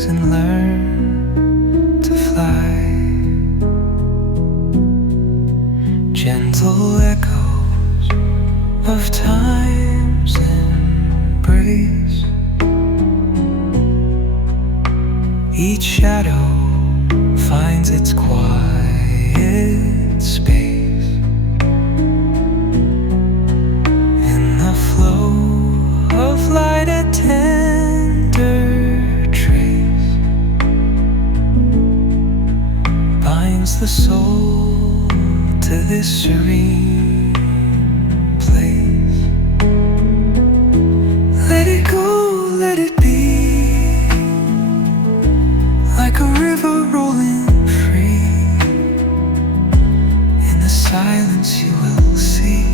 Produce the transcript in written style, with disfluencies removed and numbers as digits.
wings and learn to fly. Gentle echoes of time's embrace. Each shadow finds its quiet space. In the flow of light, a tender trace binds the soul to this serene place. Let it go, let it be, like a river rolling free. In the silence you will see